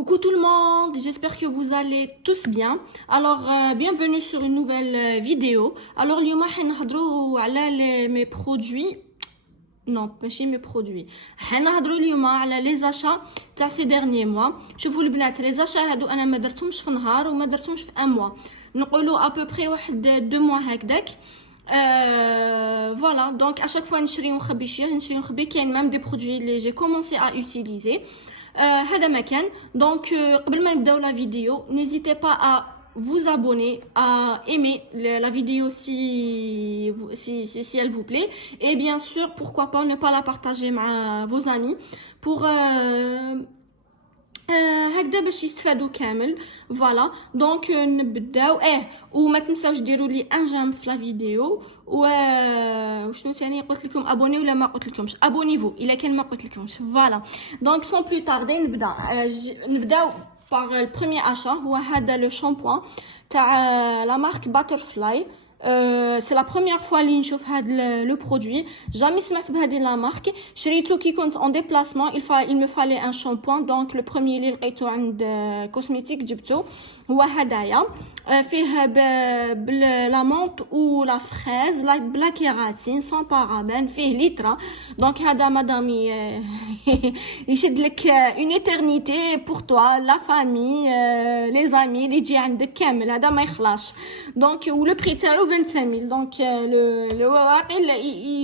Coucou tout le monde, j'espère que vous allez tous bien. Alors, bienvenue sur une nouvelle vidéo. Alors, اليوم حنهضروا على mes produits. Non, ماشي mes produits. حنهضروا اليوم على les achats تاع ces derniers mois. شوفوا البنات les achats هادو انا ما درتهمش في نهار وما درتهمش في un mois. نقولوا à peu près واحد 2 mois هكذاك. Voilà, donc à chaque fois نشري ونخبي شويه نشري ونخبي كاين même des produits اللي j'ai commencé à utiliser. هذا مكان donc قبل ما نبداو la vidéo n'hésitez pas à vous abonner, à aimer la vidéo si elle vous plaît et bien sûr pourquoi pas ne pas la partager مع vos amis pour هكذا باش يستفادوا كامل. فوالا دونك نبداو وما تنساوش ديروا لي ان جيم في لا فيديو وشنو ثاني قلت لكم ابوني ولا ما قلت لكمش ابونيفو الا كان ما قلت لكمش. فوالا دونك سون بلو تاردي نبداو par le premier achat هو هذا لو شامبوان تاع la marque Butterfly. C'est la première fois اللي نشوف هذا le produit. Jamais سمعت بهذه la marque. شريته كي كنت en déplacement. Il me fallait un shampoing. Donc le premier اللي لقيته عند كوسميتيك جبته هو هدايا فيه بلا مونت و لا فريز بلا كيراتين سون بارابين فيه ليترا. دونك هذا مدامي يشد لك une éternité pour toi, la famille, les amis اللي يجي عندك كامل. هذا ما يخلاش. دونك ولو بري تاعو 25000. Donc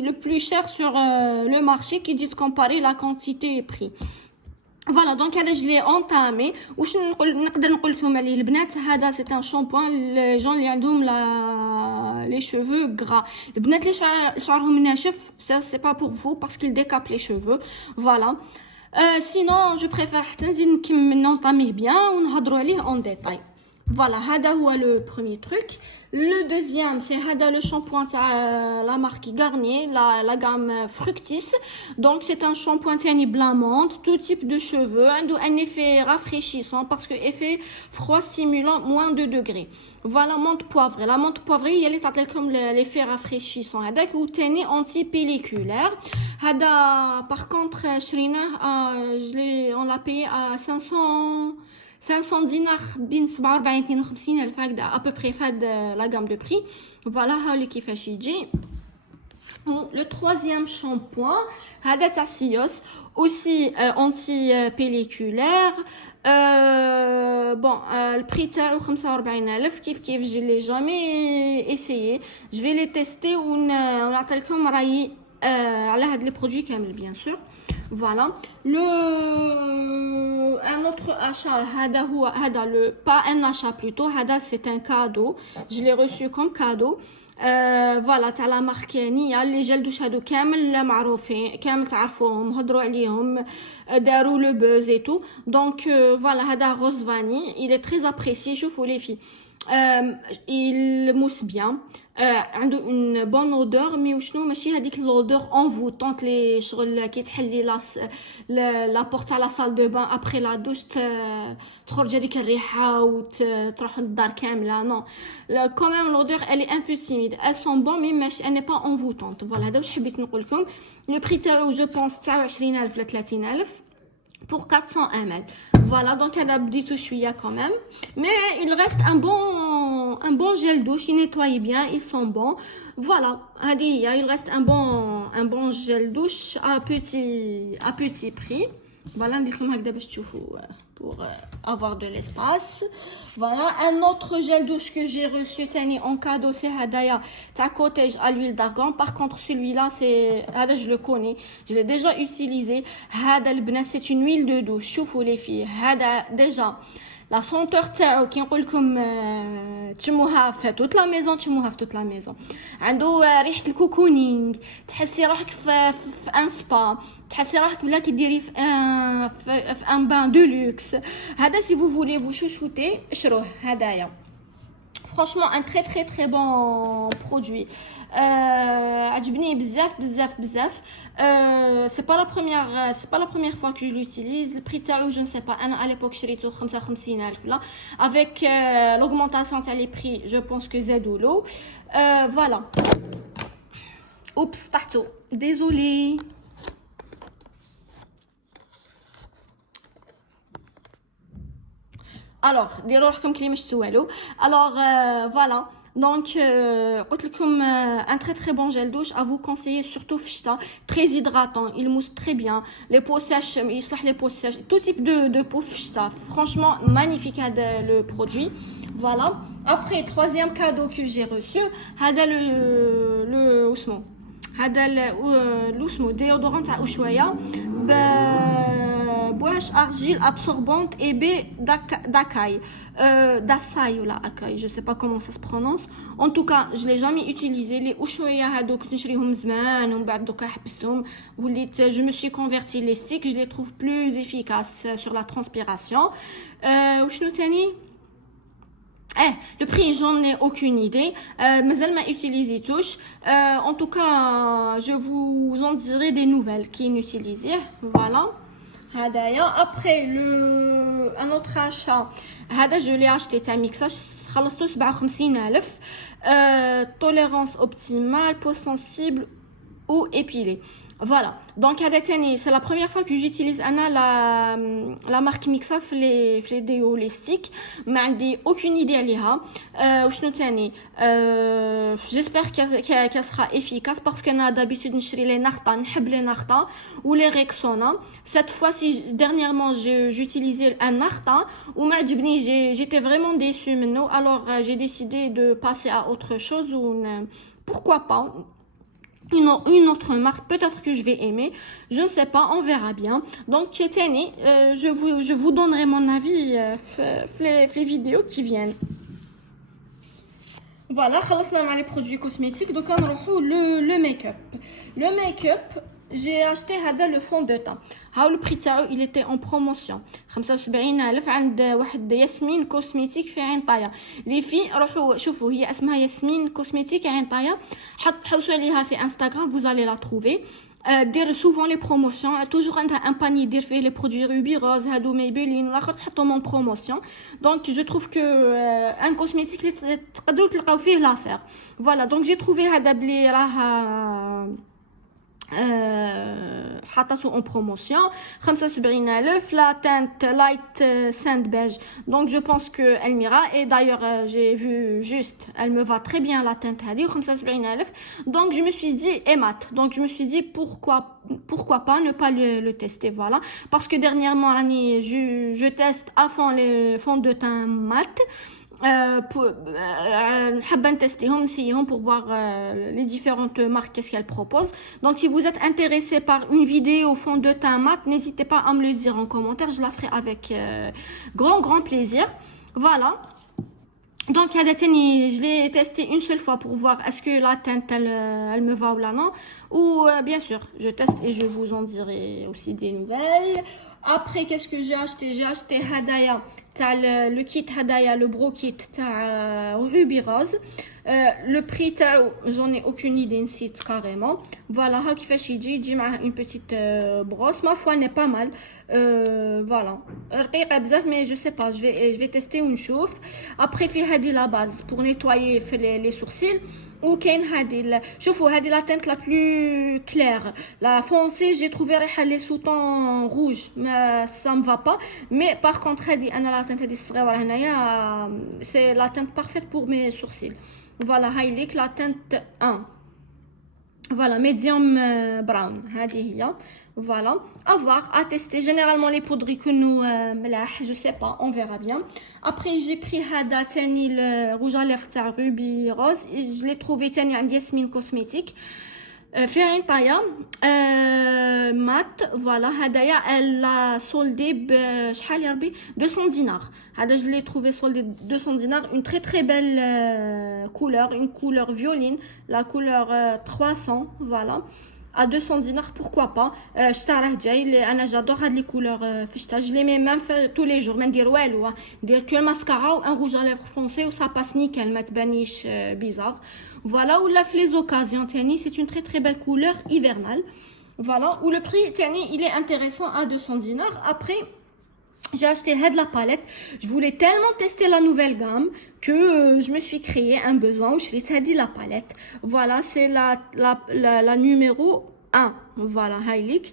le plus cher sur le marché qui dit de comparer la quantité et prix. Voilà, donc هذا je l'ai entamé. واش نقدر نقول لكم عليه البنات هذا c'est un shampoing les gens اللي عندهم les cheveux gras. البنات اللي شعرهم ناشف c'est pas pour vous parce qu'il décape les cheveux. Voilà. Sinon je préfère حتى نزيد نكمل ننطاميه bien ونهضروا عليه en détail. Voilà, هذا هو le premier truc. Le deuxième, c'est هذا le shampoing la marque Garnier, la gamme Fructis. Donc c'est un shampoing تاني بلا menthe, tout type de cheveux, عنده un effet rafraîchissant parce que effet froid stimulant moins 2 degrés. Voilà, menthe poivrée. La menthe poivrée هي اللي تعطي لكم l'effet rafraîchissant. هذاك وثاني anti pelliculaire. هذا par contre شريناه on l'a payé à 500 دينار بين 47 و 50 الف هكذا à peu près فهاد la gamme de prix. Voilà هاولي كيفاش يجي. Le troisième shampoing هذا تاع سيوس aussi anti pelliculaire. Bon le prix تاعو 45000 كيف je l'ai jamais essayé. Je vais les tester ونعطي لكم رايي على هاد لي برودوي كامل bien sûr. Voilà. Un autre achat, pas un achat plutôt, c'est un cadeau. Je l'ai reçu comme cadeau. Voilà, تاع la marque نيا اللي جل دوش هادو كامل معروفين كامل تعرفوهم هضروا عليهم داروا le buzz et tout. Donc voilà, هذا rose vanille, il est très apprécié. شوفوا les filles. Il mousse bien. عنده une bonne odeur mais وشنو ماشي هذيك l'odeur envoûtante اللي شغل كي تحلي لا بورت على salle de bain après la douche تخرج هذيك الريحه وتروح للدار كامله. non quand même l'odeur elle est un peu timide. Elles sont bonnes mais ماشي elle n'est pas envoûtante. voilà هذا واش حبيت نقول لكم. le prix تاعو je pense 29000 ل 30000 pour 400 ml. Voilà, donc elle a بديتو شويه quand même, mais il reste un bon gel douche, il nettoie bien, ils sont bons. Voilà, il reste un bon gel douche à petit prix. Voilà, نديركم هكذا باش تشوفوا pour avoir de l'espace. Voilà, un autre gel douche que j'ai reçu تاني en cadeau c'est هدايا تاع cottage à l'huile d'argan. Par contre celui-là c'est هذا je le connais, je l'ai déjà utilisé. هذا البنات c'est une huile de douche. شوفوا les filles هذا déjà la senteur تاعو كي نقول لكم تشموها في toute la maison, تشموها في toute la maison. عنده ريحه الكوكونينغ, تحسي روحك في ان سبا, تحسي روحك بلا كي ديري في ان بان دو لوكس. هذا si vous voulez vous chouchouter شروه هدايا. Franchement un très bon produit. عجبني بزاف. c'est pas la première fois que je l'utilise. le prix تاعو je ne sais pas, انا à l'époque شريته 55000 là avec l'augmentation تاع les prix je pense que زادوا له. voilà. oups طحتو désolé. Alors, ديروا روحكم كلي ما شفتوا والو. Alors, voilà. Donc, قلت لكم un très très bon gel douche à vous conseiller, surtout في الشتاء, très hydratant, il mousse très bien, les peaux sèches, يصلح les peaux sèches, tout type de peau في الشتاء. Franchement, magnifique le produit. Voilà. Après, troisième cadeau que j'ai reçu, هذا le اسمه هذا l'osmo déodorant تاع أوشواية بواش argile absorbante et B d'acai d'açaï ou la acai, je sais pas comment ça se prononce. En tout cas, je l'ai jamais utilisé. Les أوشواية هادو كنت نشريهم زمان ومن بعد دوكا حبستهم وليت je me suis converti les sticks, je les trouve plus efficaces sur la transpiration. وشنو تاني le prix, j'en ai aucune idée. Mazal m'a utilisé touche. En tout cas, je vous en dirai des nouvelles qui n'utilisent. Voilà. Après, un autre achat. Je l'ai acheté à Mixage. خلصته 57,000. Tolérance optimale, peau sensible ou épilée. Voilà. Donc, c'est la première fois que j'utilise la marque Mixa les déos, les sticks. Mais je n'ai aucune idée عليها. J'espère qu'elle sera efficace parce que d'habitude نشري les Narta, نحب les Narta ou les Rexona. Cette fois-ci, dernièrement, j'ai utilisé un Narta ou معجبني, j'étais vraiment déçue maintenant. Alors, j'ai décidé de passer à autre chose ou pourquoi pas. Une autre marque, peut-être que je vais aimer, je ne sais pas, on verra bien. Donc, je vous donnerai mon avis les vidéos qui viennent. Voilà, خلصنا مع les produits cosmétiques. Donc, on retrouve le make-up. Le make-up, j'ai acheté le fond de teint. Le prix تاعو il était en promotion 75,000 عند واحد ياسمين كوسميتيك في عين طايا. لي في روحوا شوفوا هي اسمها ياسمين كوسميتيك عين طايا. حوسوا عليها في انستغرام, vous allez la trouver. دير souvent les promotions, toujours عندها un panier دير فيه les produits Ruby Rose هادو Maybelline الاخر تحطهم en promotion. Donc je trouve que un cosmétique تقدروا تلقاو فيه l'affaire. Voilà, donc j'ai trouvé هذا بلي راه حطته en promotion 75,000 la teinte light sand beige, donc je pense que elle m'ira. Et d'ailleurs j'ai vu juste, elle me va très bien la teinte هذه 75,000. donc je me suis dit et mat, donc je me suis dit pourquoi pas ne pas le tester. Voilà, parce que dernièrement je teste à fond les fonds de teint mat. حابة نتستيهم نسيهم pour voir les différentes marques qu'est-ce qu'elles proposent. Donc si vous êtes intéressé par une vidéo fond de teint mat, n'hésitez pas à me le dire en commentaire, je la ferai avec grand plaisir. Voilà. Donc je l'ai testé une seule fois pour voir est-ce que la teinte elle me va ou là non. Ou bien sûr je teste et je vous en dirai aussi des nouvelles. Après, qu'est-ce que j'ai acheté? J'ai acheté Hadaya, le kit Hadaya, le bro kit Ruby Rose. Le prix, j'en ai aucune idée, site carrément. Voilà, j'ai une petite brosse. Ma foi, n'est pas mal. Voilà. Mais je sais pas, je vais tester une chauffe. Après, j'ai la base pour nettoyer les sourcils. Ou شوفوا هذه la teinte la plus claire, la foncée j'ai trouvé les sous-tons rouges, mais ça me va pas. Mais par contre هذه انا la teinte هذه الصغيره هنايا c'est la teinte parfaite pour mes sourcils. Voilà, highlight la teinte 1. Voilà, medium brown هذه هي. Voilà, à voir, à tester. Généralement les poudres que nous je sais pas, on verra bien. Après j'ai pris hada tani le rouge à lèvres تاع Ruby Rose, je l'ai trouvé tani عند Yasmine Cosmétique في عين طايا mat. Voilà, هدايا elle l'a soldé بشحال يا ربي 200 dinars. هذا je l'ai trouvé soldé 200 dinars, une très belle couleur, une couleur violine, la couleur 300. Voilà, à 200 dinars, pourquoi pas. J'adore les couleurs je les mets même tous les jours. Je dire que le mascara ou un rouge à lèvres foncé ou ça passe nickel, ma baniche bizarre. Voilà, ou les occasions, c'est une très belle couleur hivernale. Voilà, où le prix il est intéressant à 200 dinars. Après j'ai acheté la palette. Je voulais tellement tester la nouvelle gamme que je me suis créé un besoin où je l'ai dit la palette. Voilà, c'est la numéro فوالا هاي ليك.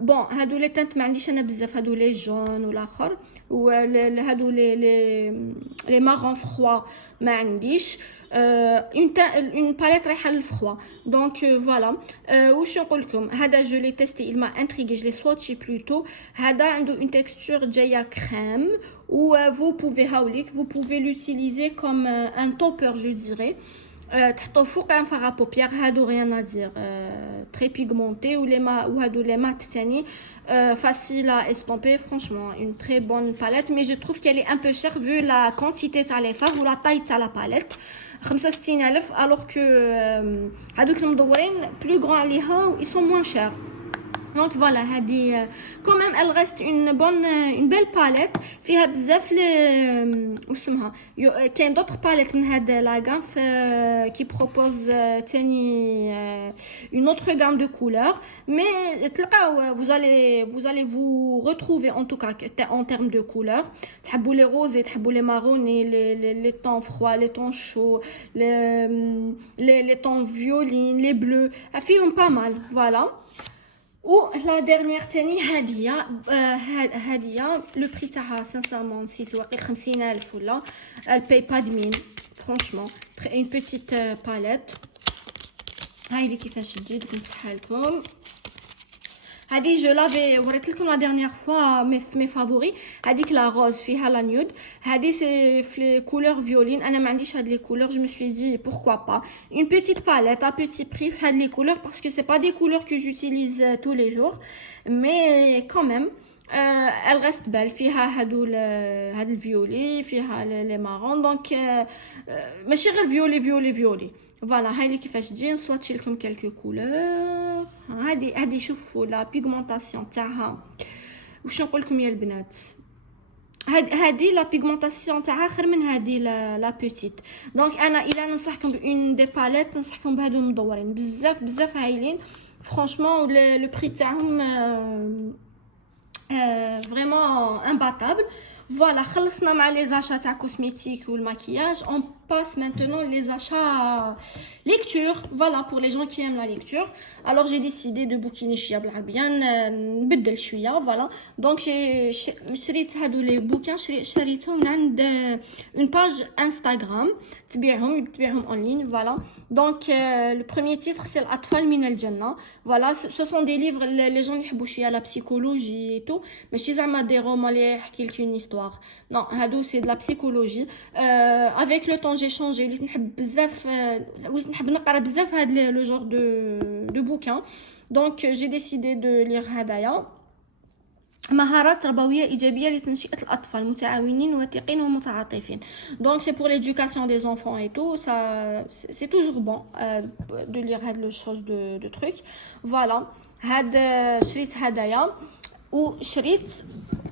بون هادو لي تانت ما عنديش انا بزاف، هادو لي جون والاخر، وهادو لي مارون فخوا ما عنديش. اون باليت رايحه للفخوا دونك فوالا. واش نقول لكم، هذا جو لي تيستي il m'a intrigué, je l'ai swatché plutôt. هذا عنده une texture جايه كريم و vous pouvez هاوليك vous pouvez l'utiliser comme un topper je dirais. تحطوه فوق ان فار بوبيير، هادو غيان ادير تري بيغمونتي وهادو لي مات تاني facile à estomper. Franchement une très bonne palette, mais je trouve qu'elle est un peu chère vu la quantité تاع لي فار ولا taille تاع la palette. 65000 alors que هادوك المدورين plus grand عليها ils sont moins chers. Donc voilà, هذه quand même elle reste une belle palette فيها بزاف واسمها كاين d'autres palettes من هذا la gamme qui propose تاني une autre gamme de couleurs, mais تلقاو vous allez vous retrouver en tout cas en termes de couleurs. تحبوا les roses, تحبوا les marrons, les tons froids, les tons chauds, les tons violines, les bleus, فيهم pas mal. Voilà. و لا ديرنيير تاني هاديه لو بري تاعها سانسيرمون نسيت واقيلا 50000 ولا الباي با دمين فرانشمون اون بيتيت باليت. هاي اللي كيفاش تجي دوك نفتحها لكم. هذه جو لافي وريت لكم لا ديرنيير فوا مي فافوري، هذيك لا روز فيها لا نيود، هذه سي في كولور فيولين. انا ما عنديش هاد لي كولور، جو مي سوي دي بوركوا با une petite palette à petit prix في هاد لي كولور parce que c'est pas des couleurs que j'utilise tous les jours, mais quand même elle reste belle. فيها هاد الفيولي، فيها لي مارون، دونك ماشي غير فيولي. فوالا هاي اللي كيفاش تجي. نصواتي لكم كالكو كولور. هادي شوفوا لا بيغمونطاسيون تاعها، واش نقول لكم يا البنات، هادي لا بيغمونطاسيون تاعها خير من هادي لا بيتيت. دونك انا الا ننصحكم بون دي باليت ننصحكم بهادو المدورين بزاف هايلين فرانشمون. لو بري تاعهم فريمون امباتابل. Voilà, خلصنا مع les achats تاع cosmétiques ou le maquillage. On passe maintenant les achats lecture. Voilà, pour les gens qui aiment la lecture. Alors j'ai décidé de bouquiner شويه بالعربيه نبدل شويه. Voilà, donc شريت هادو لي بوكان شريتهم من عند une page Instagram تبيعهم en ligne. Voilà, donc le premier titre c'est الأطفال من الجنة. Voilà, ce sont des livres les gens يحبوا شويه la psychologie et tout, ماشي زعما des romans اللي يحكي لك une histoire. Non, هادو c'est de la psychologie. Avec le temps j'ai changé, وليت نحب بزاف نحب نقرا بزاف هاد le genre de bouquin. Donc j'ai décidé de lire هدايا مهارات تربويه ايجابيه لتنشئه الاطفال متعاونين وثيقين ومتعاطفين. Donc c'est pour l'éducation des enfants et tout ça, c'est toujours bon de lire هاد le chose de truc. Voilà, هاد شريت هدايا وشريت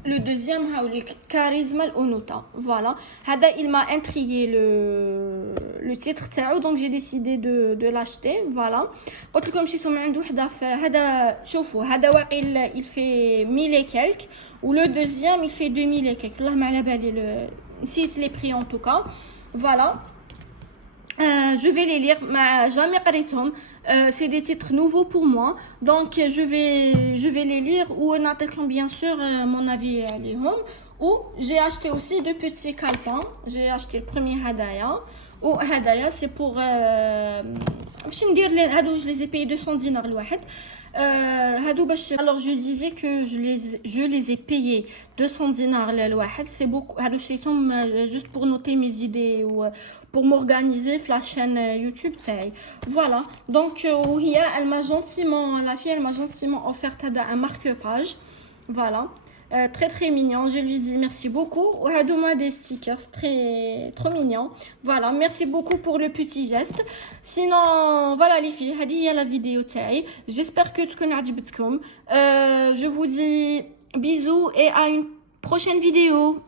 le deuxième هاوليك كاريزما الأنوثة. Voilà, هذا il m'a intrigué le titre تاعو, donc j'ai décidé de l'acheter. Voilà, قلت لكم شفتو من عنده وحده هذا شوفوا هذا واقيل il fait 1000 et quelques ou le deuxième il fait 2000 et quelques. والله ما على بالي نسيت les prix en tout cas. Voilà, je vais les lire, ما jamais قريتهم. C'est des titres nouveaux pour moi, donc je vais les lire ou نعطيكم bien sûr mon avis عليهم. Ou j'ai acheté aussi deux petits calepins. J'ai acheté le premier هدايا وهدايا c'est pour باش ندير هادو je les ai payés 200 دينار الواحد. Alors je disais que je les ai payés 200 dinars الواحد, c'est beaucoup. هادو شريتهم juste pour noter mes idées ou pour m'organiser sur la chaîne YouTube تاعي. Voilà, donc وهي la fille elle m'a gentiment offert un marque-page. Voilà, très très mignon, je lui dis merci beaucoup. وهادو des stickers très trop mignons. Voilà, merci beaucoup pour le petit geste. Sinon voilà les filles, هذه هي la vidéo تاعي. J'espère que تكون عجبتكم. Je vous dis bisous et à une prochaine vidéo.